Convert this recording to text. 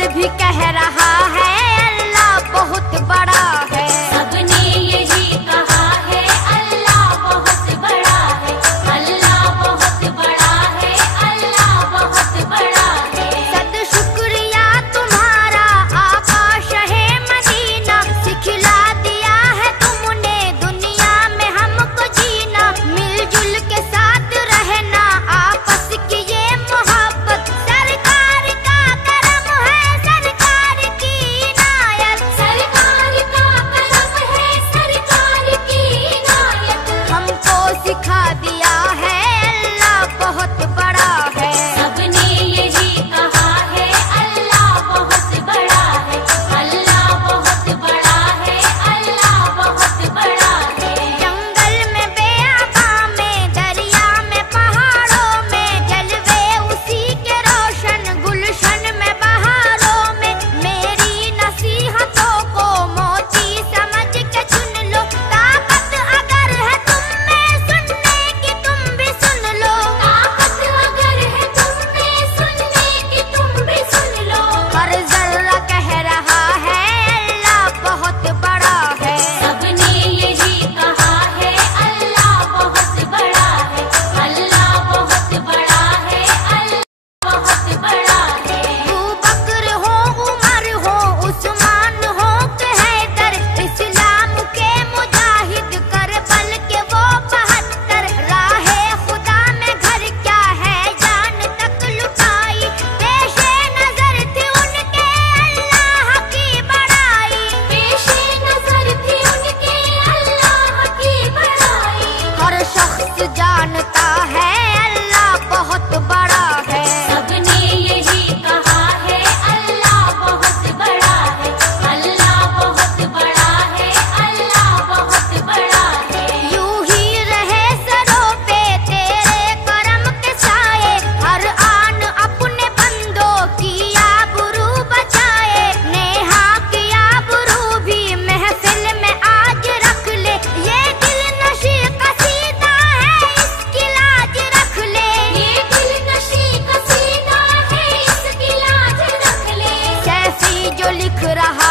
शंकर भी कह रहा है अल्लाह बहुत बड़ा है। सबने यही कहा है अल्लाह बहुत बड़ा है, अल्लाह बहुत बड़ा है, अल्लाह बहुत बड़ा है। सद शुक्रिया तुम्हारा आका शहे मदीना, सिखला दिया है तुमने दुनिया में हमको जीना। मिलजुल के साथ रहना आपस की ये मोहब्बत, सरकार का करम है सरकार की इनायत। सरकार का करम है सरकार की इनायत। हमको सिखा दिया है अल्लाह बहुत बड़ा है। सबने यही कहा है अल्लाह बहुत बड़ा है, अल्लाह बहुत बड़ा है, अल्लाह बहुत बड़ा है। जंगल में बेआबा में दरिया में पहाड़ों में जलवे उसी के रोशन गुलशन में बहारों में। मेरी नसीहतों को मोती समझ के चुन लो, ताकत अगर है तुम में सुनने की तुम भी सुन लो। ताकत अगर है तुम में सुनने की तुम भी सुन लो। हर जर्रा कह रहा है अल्लाह बहुत बड़ा है। सबने यही कहा है अल्लाह बहुत बड़ा है, अल्लाह बहुत बड़ा है, अल्लाह बहुत बड़ा है। अबू बकर हो उमर हो उस्मान हो के हैदर, इस्लाम के मुजाहिद करबल के वो 72। राहे खुदा में घर क्या है जान तक लुटाई, पेशे नजर थी उनके अल्लाह की बड़ाई। पेशे नजर थी उनके अल्लाह की बड़ाई। हर शख्स जानता है अल्लाह बहुत बड़ा है। सबने यही कहा है अल्लाह बहुत बड़ा है, अल्लाह बहुत बड़ा है, अल्लाह बहुत बड़ा है। यूं ही रहे सरों पे तेरे करम के साए, हर आन अपने बंदों की आबरू बचाए। नेहा की आबरू भी महफिल में आज रख ले, ये दिल नशी कसीदा है इसकी लाज रख ले। ये दिल नशी कसीदा है इसकी लाज रख ले। सैफी जो लिख रहा